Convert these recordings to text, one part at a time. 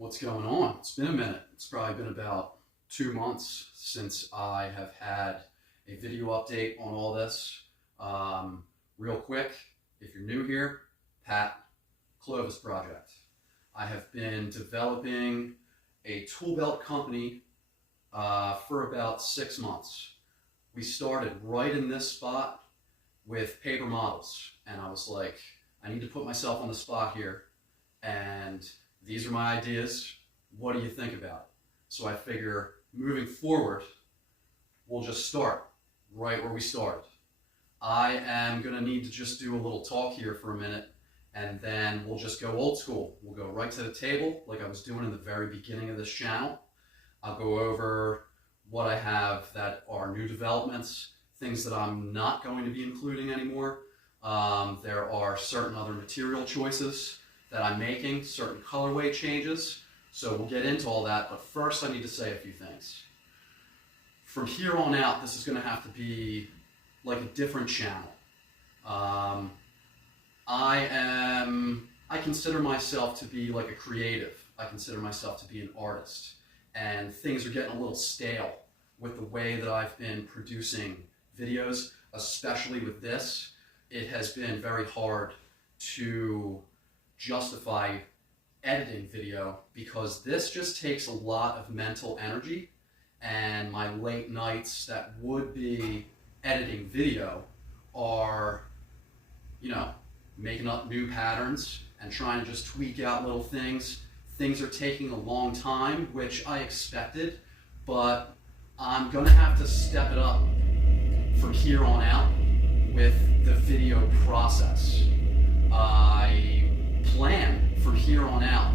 What's going on? It's been a minute. It's probably been about 2 months since I have had a video update on all this. Real quick, if you're new here, Pat, Clovis Project. I have been developing a tool belt company for about 6 months. We started right in this spot with paper models, and I was like, I need to put myself on the spot here, and these are my ideas. What do you think about it? So I figure moving forward, we'll just start right where we started. I am going to need to just do a little talk here for a minute, and then we'll just go old school. We'll go right to the table like I was doing in the very beginning of this channel. I'll go over what I have that are new developments, things that I'm not going to be including anymore. There are certain other material choices that I'm making, certain colorway changes. So we'll get into all that, but first I need to say a few things. From here on out, this is going to have to be like a different channel. I consider myself to be like a creative. I consider myself to be an artist. And things are getting a little stale with the way that I've been producing videos, especially with this. It has been very hard to justify editing video because this just takes a lot of mental energy, and my late nights that would be editing video are, making up new patterns and trying to just tweak out little things. Things are taking a long time, which I expected, but I'm gonna have to step it up from here on out with the video process. I plan from here on out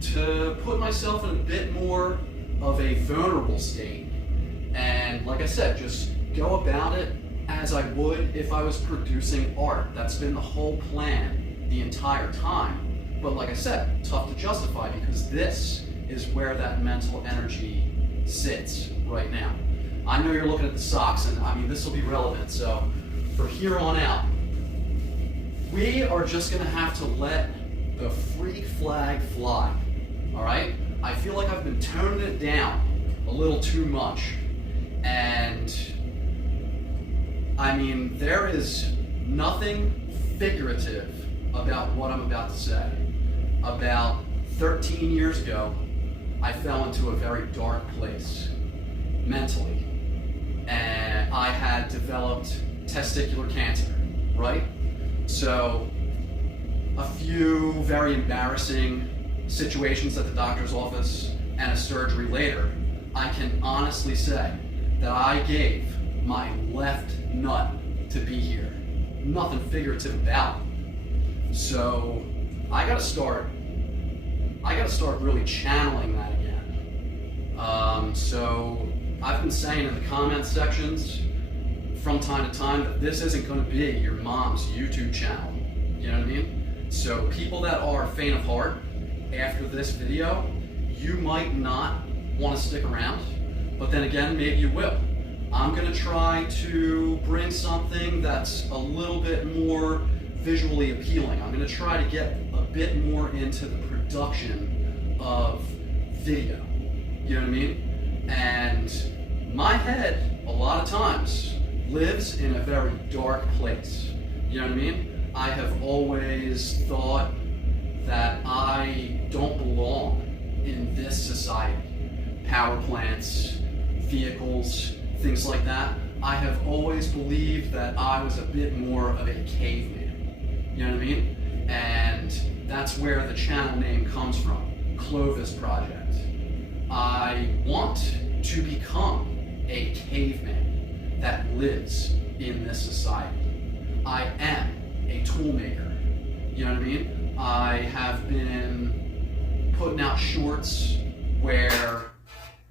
to put myself in a bit more of a vulnerable state, and like I said, just go about it as I would if I was producing art. That's been the whole plan the entire time, but like I said, tough to justify because this is where that mental energy sits right now. I know you're looking at the socks, and this will be relevant, so from here on out, we are just gonna have to let the freak flag fly, all right? I feel like I've been toning it down a little too much, and there is nothing figurative about what I'm about to say. About 13 years ago, I fell into a very dark place mentally, and I had developed testicular cancer, right? So a few very embarrassing situations at the doctor's office and a surgery later, I can honestly say that I gave my left nut to be here. Nothing figurative about it. So I gotta start really channeling that again. So I've been saying in the comment sections from time to time that this isn't going to be your mom's YouTube channel. You know what I mean? So people that are faint of heart after this video, you might not want to stick around, but then again, maybe you will. I'm going to try to bring something that's a little bit more visually appealing. I'm going to try to get a bit more into the production of video. You know what I mean? And my head, a lot of times, lives in a very dark place. You know what I mean? I have always thought that I don't belong in this society. Power plants, vehicles, things like that. I have always believed that I was a bit more of a caveman. You know what I mean? And that's where the channel name comes from, Clovis Project. I want to become a caveman that lives in this society. I am a tool maker. You know what I mean? I have been putting out shorts where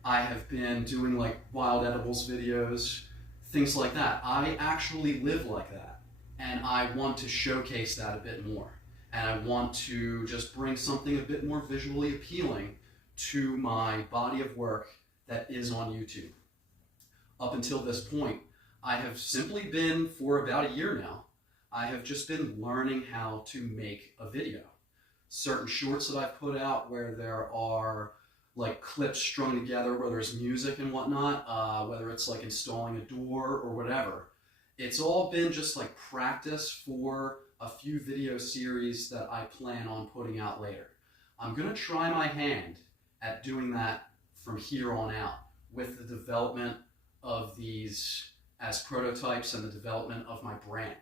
I have been doing like wild edibles videos, things like that. I actually live like that, and I want to showcase that a bit more. And I want to just bring something a bit more visually appealing to my body of work that is on YouTube. Up until this point, I have simply been, for about a year now, I have just been learning how to make a video. certain shorts that I've put out where there are like clips strung together where there's music and whatnot, whether it's like installing a door or whatever. It's all been just like practice for a few video series that I plan on putting out later. I'm gonna try my hand at doing that from here on out with the development of these as prototypes and the development of my brand.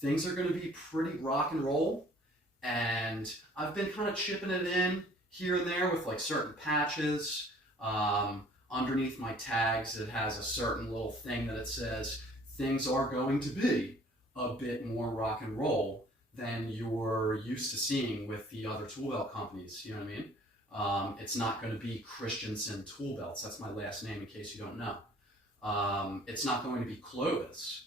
Things are gonna be pretty rock and roll, and I've been kind of chipping it in here and there with like certain patches. Underneath my tags, it has a certain little thing that it says, things are going to be a bit more rock and roll than you're used to seeing with the other tool belt companies, you know what I mean? It's not going to be Christensen Tool Belts. That's my last name in case you don't know. It's not going to be Clovis,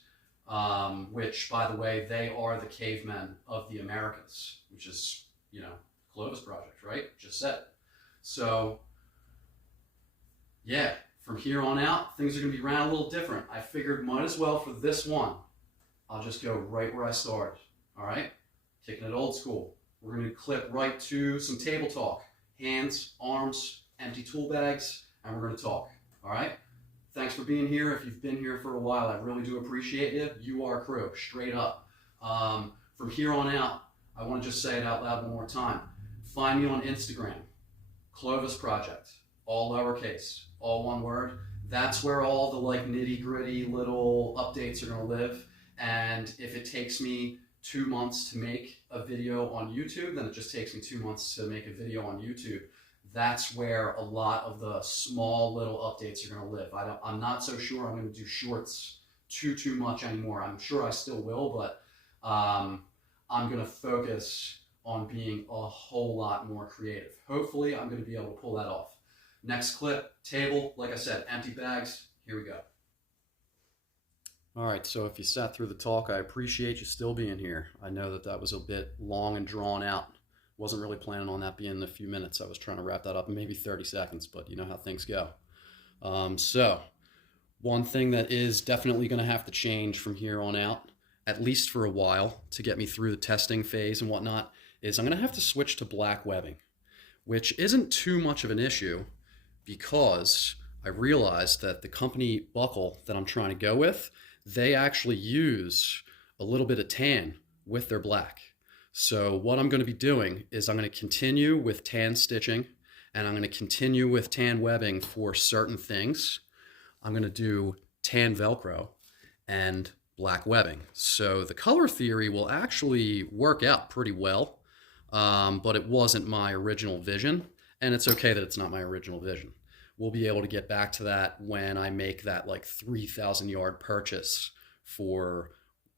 which, by the way, they are the cavemen of the Americas, which is, you know, Clovis Project, right? Just said. So, yeah, from here on out, things are going to be ran a little different. I figured might as well for this one, I'll just go right where I started, all right? Kicking it old school. We're going to clip right to some table talk. Hands, arms, empty tool bags, and we're going to talk, all right? Thanks for being here. If you've been here for a while, I really do appreciate you. You are crew, straight up. From here on out, I want to just say it out loud one more time. Find me on Instagram, Clovis Project, all lowercase, all one word. That's where all the like nitty gritty little updates are going to live. And if it takes me 2 months to make a video on YouTube, then it just takes me 2 months to make a video on YouTube. That's where a lot of the small little updates are going to live. I'm not so sure I'm going to do shorts too much anymore. I'm sure I still will, but I'm going to focus on being a whole lot more creative. Hopefully, I'm going to be able to pull that off. Next clip, table, like I said, empty bags. Here we go. All right, so if you sat through the talk, I appreciate you still being here. I know that that was a bit long and drawn out. Wasn't really planning on that being a few minutes. I was trying to wrap that up in maybe 30 seconds, but you know how things go. So one thing that is definitely going to have to change from here on out, at least for a while, to get me through the testing phase and whatnot, is I'm going to have to switch to black webbing, which isn't too much of an issue because I realized that the company buckle that I'm trying to go with, they actually use a little bit of tan with their black. So what I'm going to be doing is I'm going to continue with tan stitching and I'm going to continue with tan webbing for certain things. I'm going to do tan Velcro and black webbing. So the color theory will actually work out pretty well, but it wasn't my original vision, and it's okay that it's not my original vision. We'll be able to get back to that when I make that like 3,000 yard purchase for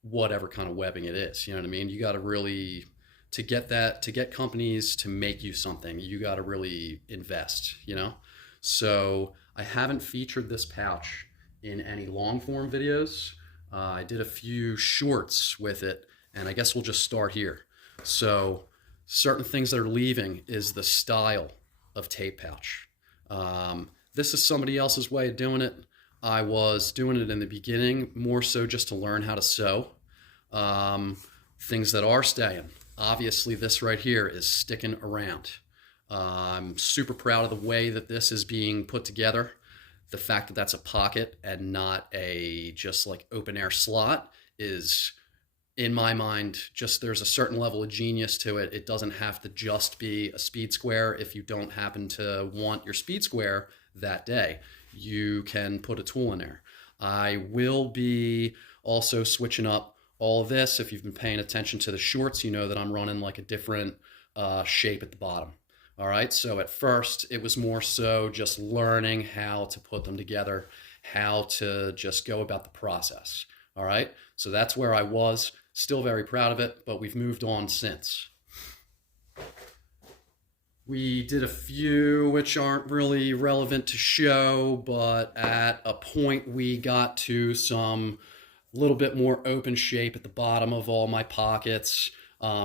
whatever kind of webbing it is. You know what I mean? You got to really, to get companies to make you something, you got to really invest, you know? So I haven't featured this pouch in any long form videos. I did a few shorts with it, and I guess we'll just start here. So certain things that are leaving is the style of tape pouch. This is somebody else's way of doing it. I was doing it in the beginning more so just to learn how to sew. Things that are staying, obviously this right here is sticking around. I'm super proud of the way that this is being put together. The fact that that's a pocket and not a just like open air slot is, in my mind, just there's a certain level of genius to it. It doesn't have to just be a speed square. If you don't happen to want your speed square that day, you can put a tool in there. I will be also switching up all of this. If you've been paying attention to the shorts, you know that I'm running like a different shape at the bottom. All right, so at first it was more so just learning how to put them together, how to just go about the process. All right, so that's where I was. Still very proud of it, but we've moved on since. We did a few which aren't really relevant to show, but at a point we got to some little bit more open shape at the bottom of all my pockets.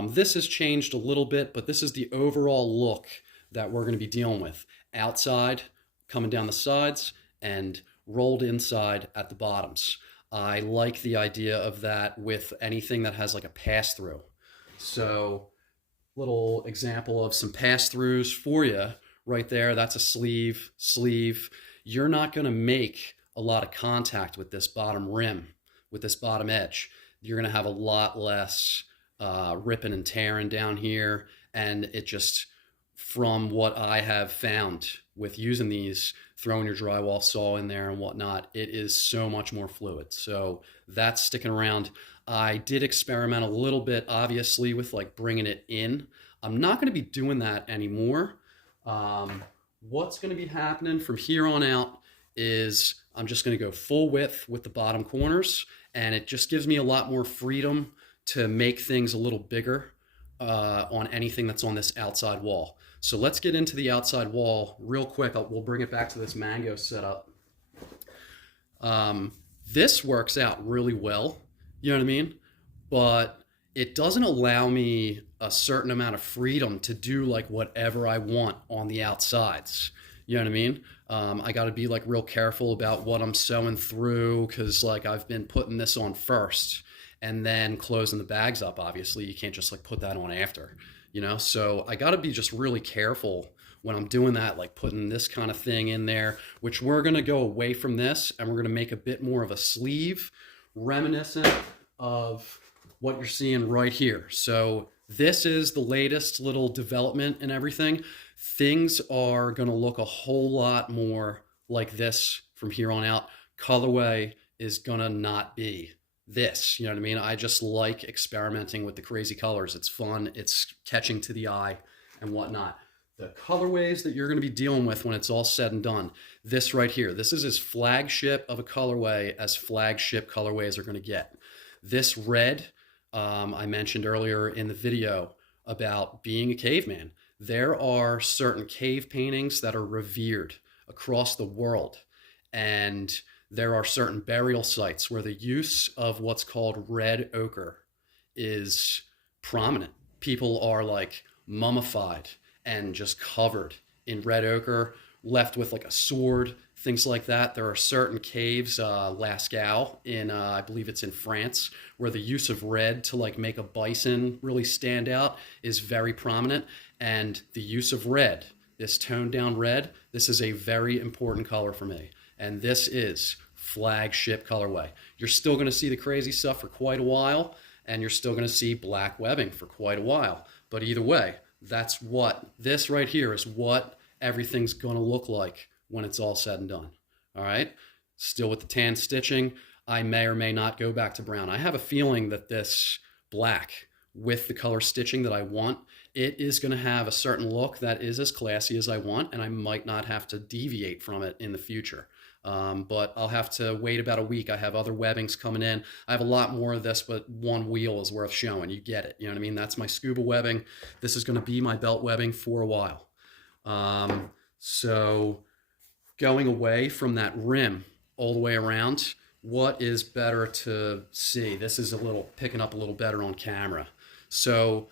This has changed a little bit, but this is the overall look that we're going to be dealing with. Outside, coming down the sides, and rolled inside at the bottoms. I like the idea of that with anything that has like a pass-through. So little example of some pass-throughs for you right there. That's a sleeve. You're not going to make a lot of contact with this bottom rim, with this bottom edge. You're going to have a lot less ripping and tearing down here. And it just, from what I have found with using these, throwing your drywall saw in there and whatnot, it is so much more fluid. So that's sticking around. I did experiment a little bit, obviously, with like bringing it in. I'm not going to be doing that anymore. What's going to be happening from here on out is I'm just going to go full width with the bottom corners, and it just gives me a lot more freedom to make things a little bigger on anything that's on this outside wall. So let's get into the outside wall real quick. We'll bring it back to this mango setup. This works out really well, you know what I mean? But it doesn't allow me a certain amount of freedom to do like whatever I want on the outsides. You know what I mean? I got to be like real careful about what I'm sewing through, because like I've been putting this on first and then closing the bags up. Obviously, you can't just like put that on after, you know? So I got to be just really careful when I'm doing that, like putting this kind of thing in there, which we're going to go away from this and we're going to make a bit more of a sleeve reminiscent of what you're seeing right here. So this is the latest little development and everything. Things are going to look a whole lot more like this from here on out. Colorway is going to not be this, you know what I mean? I just like experimenting with the crazy colors. It's fun, it's catching to the eye and whatnot. The colorways that you're going to be dealing with when it's all said and done, this right here, this is as flagship of a colorway as flagship colorways are going to get. This red, I mentioned earlier in the video about being a caveman. There are certain cave paintings that are revered across the world, and there are certain burial sites where the use of what's called red ochre is prominent. People are like mummified and just covered in red ochre, left with like a sword, things like that. There are certain caves, Lascaux in, I believe it's in France, where the use of red to like make a bison really stand out is very prominent. And the use of red, this toned down red, this is a very important color for me. And this is flagship colorway. You're still going to see the crazy stuff for quite a while, and you're still going to see black webbing for quite a while. But either way, that's what this right here is, what everything's going to look like when it's all said and done. All right. Still with the tan stitching, I may or may not go back to brown. I have a feeling that this black with the color stitching that I want, it is going to have a certain look that is as classy as I want, and I might not have to deviate from it in the future. But I'll have to wait about a week. I have other webbings coming in. I have a lot more of this, but one wheel is worth showing. You get it. You know what I mean? That's my scuba webbing. This is going to be my belt webbing for a while. So going away from that rim all the way around, what is better to see? This is picking up a little better on camera. So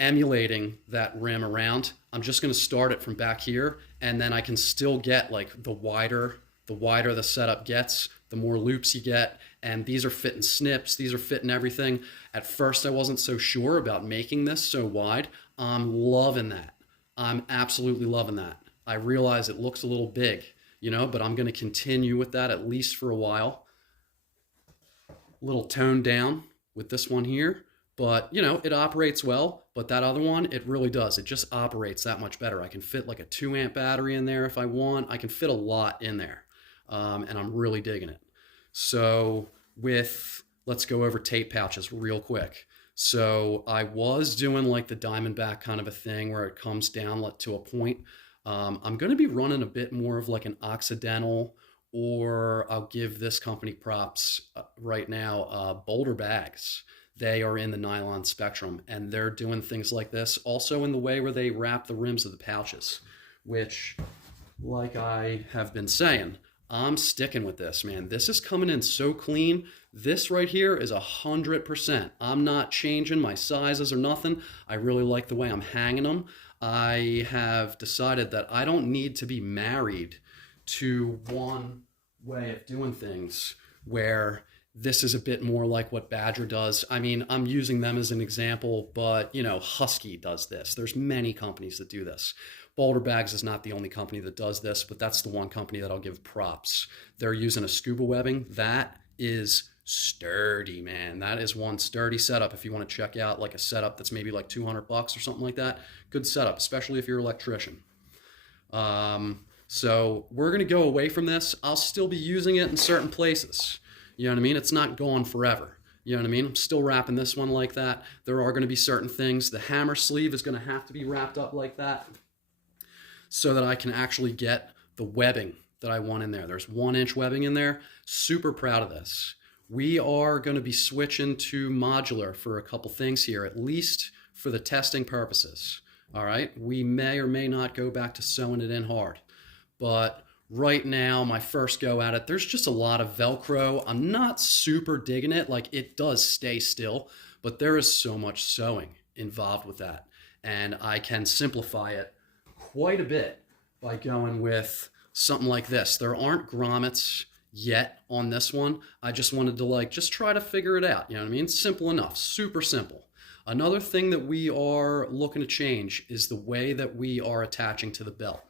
emulating that rim around, I'm just going to start it from back here, and then I can still get like the wider the setup gets, the more loops you get. And these are fitting snips, these are fitting everything. At first I wasn't so sure about making this so wide. I'm loving that. I'm absolutely loving that. I realize it looks a little big, you know, but I'm going to continue with that at least for a while. A little toned down with this one here, but you know, it operates well. But that other one, it really does. It just operates that much better. I can fit like a 2-amp battery in there if I want. I can fit a lot in there. And I'm really digging it. So let's go over tape pouches real quick. So I was doing like the Diamondback kind of a thing where it comes down to a point. I'm going to be running a bit more of like an Occidental, or I'll give this company props right now, Boulder bags. They are in the nylon spectrum, and they're doing things like this also in the way where they wrap the rims of the pouches, which, like I have been saying, I'm sticking with this, man. This is coming in so clean. This right here is 100%. I'm not changing my sizes or nothing. I really like the way I'm hanging them. I have decided that I don't need to be married to one way of doing things where This is a bit more like what Badger does. I mean, I'm using them as an example, but Husky does this. There's many companies that do this. Boulder Bags is not the only company that does this, but that's the one company that I'll give props. They're using a scuba webbing. That is sturdy, man. That is one sturdy setup. If you want to check out like a setup that's maybe like $200 or something like that, good setup, especially if you're an electrician. So we're going to go away from this. I'll still be using it in certain places. You know what I mean? It's not gone forever. You know what I mean? I'm still wrapping this one like that. There are going to be certain things. The hammer sleeve is going to have to be wrapped up like that so that I can actually get the webbing that I want in there. There's 1-inch webbing in there. Super proud of this. We are going to be switching to modular for a couple things here, at least for the testing purposes. All right? We may or may not go back to sewing it in hard. But right now, my first go at it, there's just a lot of Velcro. I'm not super digging it. Like, it does stay still, but there is so much sewing involved with that. And I can simplify it quite a bit by going with something like this. There aren't grommets yet on this one. I just wanted to just try to figure it out. You know what I mean? Simple enough, super simple. Another thing that we are looking to change is the way that we are attaching to the belt.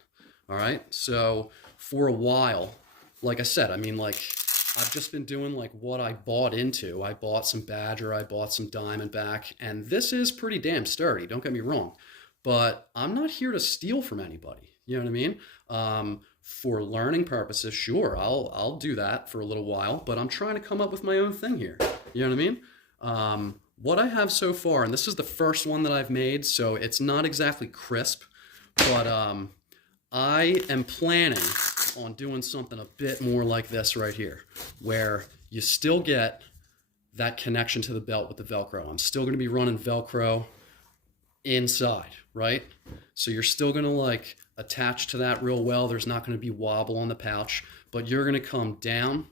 All right. So for a while, like I said, I've just been doing what I bought into. I bought some Badger, I bought some Diamondback, and this is pretty damn sturdy. Don't get me wrong, but I'm not here to steal from anybody. You know what I mean? For learning purposes, sure, I'll do that for a little while, but I'm trying to come up with my own thing here. You know what I mean? What I have so far, and this is the first one that I've made, so it's not exactly crisp, but I am planning on doing something a bit more like this right here, where you still get that connection to the belt with the Velcro. I'm still going to be running Velcro inside, right? So you're still going to attach to that real well. There's not going to be wobble on the pouch, but you're going to come down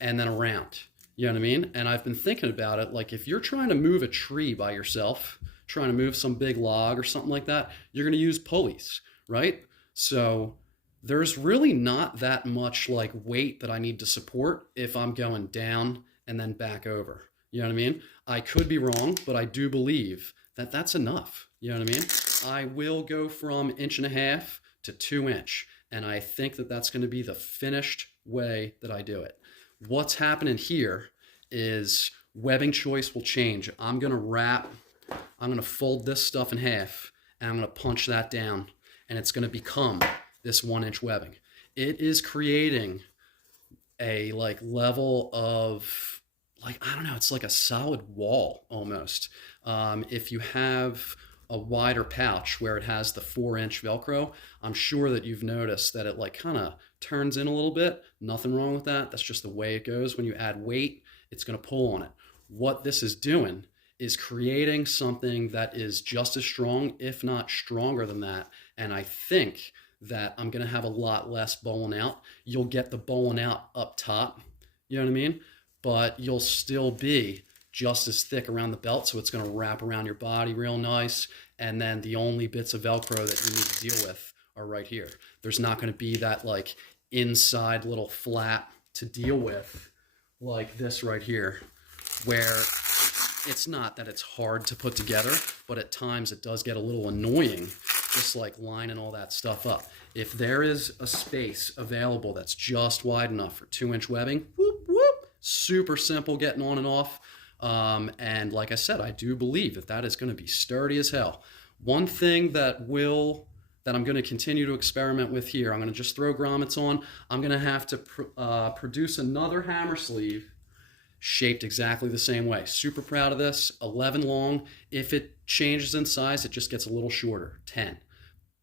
and then around. You know what I mean? And I've been thinking about it, if you're trying to move a tree by yourself, trying to move some big log or something like that, you're going to use pulleys, right? So there's really not that much weight that I need to support if I'm going down and then back over. You know what I mean? I could be wrong, but I do believe that that's enough. You know what I mean? I will go from 1.5 inches to 2 inch, and I think that that's going to be the finished way that I do it. What's happening here is webbing choice will change. I'm going to fold this stuff in half, and I'm going to punch that down, and it's going to become this 1-inch webbing. It is creating a level of I don't know, it's like a solid wall almost. If you have a wider pouch where it has the 4-inch Velcro, I'm sure that you've noticed that it kind of turns in a little bit. Nothing wrong with that. That's just the way it goes. When you add weight, it's going to pull on it. What this is doing is creating something that is just as strong, if not stronger than that. And I think that I'm going to have a lot less bowling out. You'll get the bowling out up top, you know what I mean? But you'll still be just as thick around the belt, so it's going to wrap around your body real nice. And then the only bits of Velcro that you need to deal with are right here. There's not going to be that inside little flap to deal with like this right here, where it's not that it's hard to put together, but at times it does get a little annoying, just lining all that stuff up. If there is a space available that's just wide enough for 2-inch webbing, whoop, whoop, super simple getting on and off. And like I said, I do believe that that is going to be sturdy as hell. One thing that I'm going to continue to experiment with here, I'm going to just throw grommets on. I'm going to have to produce another hammer sleeve shaped exactly the same way. Super proud of this. 11 long. If it changes in size, it just gets a little shorter, 10.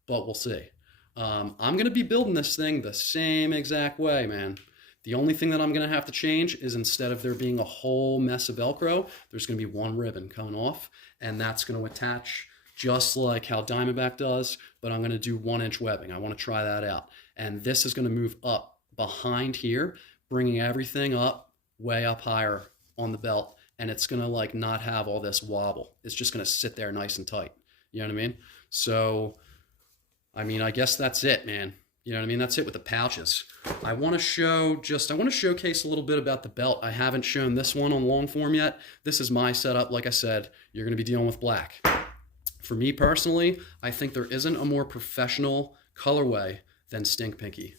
But we'll see. I'm going to be building this thing the same exact way, man. The only thing that I'm going to have to change is, instead of there being a whole mess of Velcro, there's going to be one ribbon coming off, and that's going to attach just like how Diamondback does, but I'm going to do 1-inch webbing. I want to try that out. And this is going to move up behind here, bringing everything up, way up higher on the belt, and it's going to not have all this wobble. It's just going to sit there nice and tight. You know what I mean? So, I guess that's it, man. You know what I mean? That's it with the pouches. I want to showcase a little bit about the belt. I haven't shown this one on long form yet. This is my setup. Like I said, you're going to be dealing with black. For me personally, I think there isn't a more professional colorway than Stink Pinky.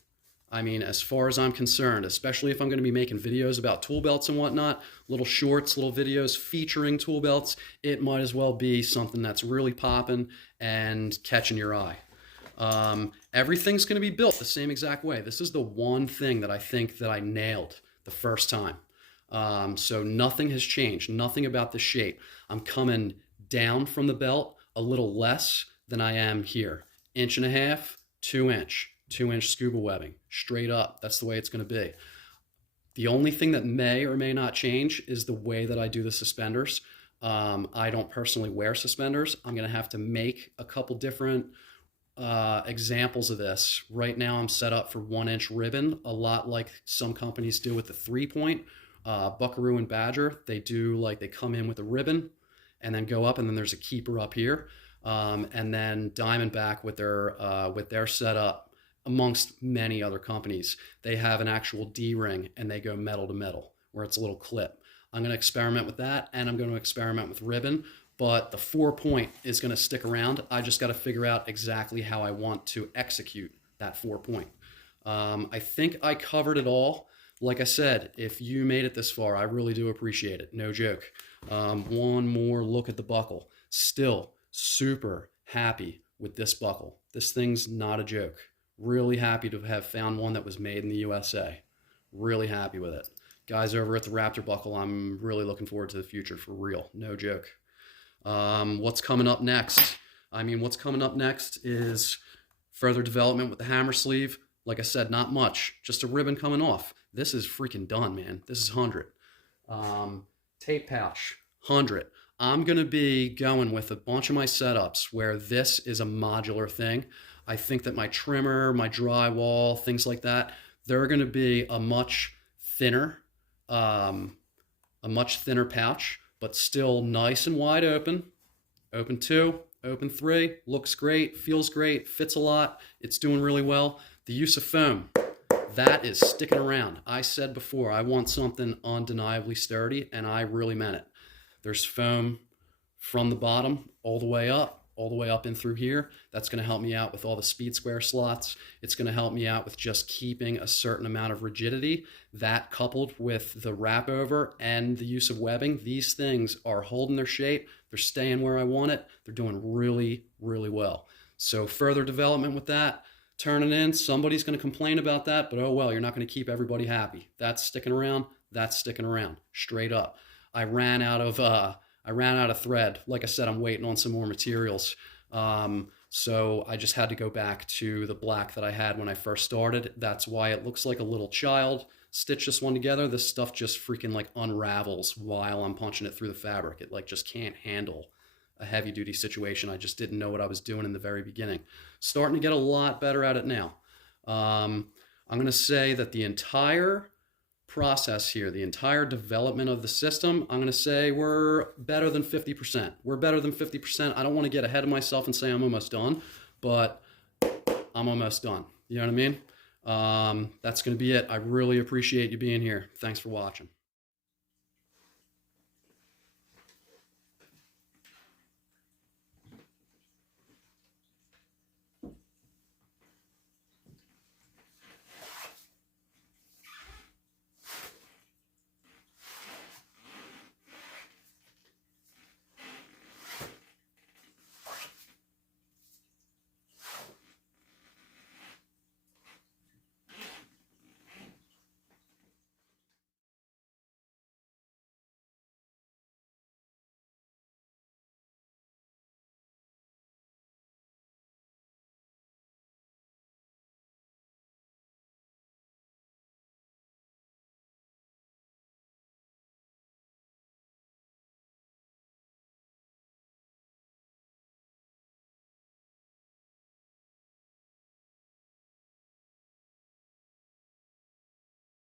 I mean, as far as I'm concerned, especially if I'm going to be making videos about tool belts and whatnot, little shorts, little videos featuring tool belts, it might as well be something that's really popping and catching your eye. Everything's going to be built the same exact way. This is the one thing that I think that I nailed the first time. So nothing has changed, nothing about the shape. I'm coming down from the belt a little less than I am here. 1.5 inches, 2 inch. 2-inch scuba webbing, straight up. That's the way it's going to be. The only thing that may or may not change is the way that I do the suspenders. I don't personally wear suspenders. I'm going to have to make a couple different examples of this. Right now I'm set up for 1-inch ribbon, a lot like some companies do with the 3-point. Buckaroo and Badger, they come in with a ribbon and then go up, and then there's a keeper up here. And then Diamondback with their setup, amongst many other companies, they have an actual D-ring and they go metal to metal where it's a little clip. I'm going to experiment with that, and I'm going to experiment with ribbon, but the 4-point is going to stick around. I just got to figure out exactly how I want to execute that 4-point. I think I covered it all. Like I said, if you made it this far, I really do appreciate it. No joke. One more look at the buckle. Still super happy with this buckle. This thing's not a joke. Really happy to have found one that was made in the USA. Really happy with it. Guys over at the Raptor Buckle, I'm really looking forward to the future, for real. No joke. What's coming up next? What's coming up next is further development with the hammer sleeve. Like I said, not much. Just a ribbon coming off. This is freaking done, man. This is 100. Tape pouch, 100. I'm going to be going with a bunch of my setups where this is a modular thing. I think that my trimmer, my drywall, things like that, they're going to be a much thinner pouch, but still nice and wide open. Open 2, open 3, looks great, feels great, fits a lot. It's doing really well. The use of foam, that is sticking around. I said before, I want something undeniably sturdy, and I really meant it. There's foam from the bottom all the way up in through here. That's going to help me out with all the speed square slots. It's going to help me out with just keeping a certain amount of rigidity. That coupled with the wrap over and the use of webbing, these things are holding their shape. They're staying where I want it. They're doing really, really well. So further development with that, turning in, somebody's going to complain about that, but oh well, you're not going to keep everybody happy. That's sticking around. That's sticking around. Straight up. I ran out of thread. Like I said, I'm waiting on some more materials. So I just had to go back to the black that I had when I first started. That's why it looks like a little child. Stitch this one together. This stuff just freaking unravels while I'm punching it through the fabric. It just can't handle a heavy duty situation. I just didn't know what I was doing in the very beginning. Starting to get a lot better at it now. I'm going to say that the entire process here, the entire development of the system, I'm going to say we're better than 50%. We're better than 50%. I don't want to get ahead of myself and say I'm almost done, but I'm almost done. You know what I mean? That's going to be it. I really appreciate you being here. Thanks for watching.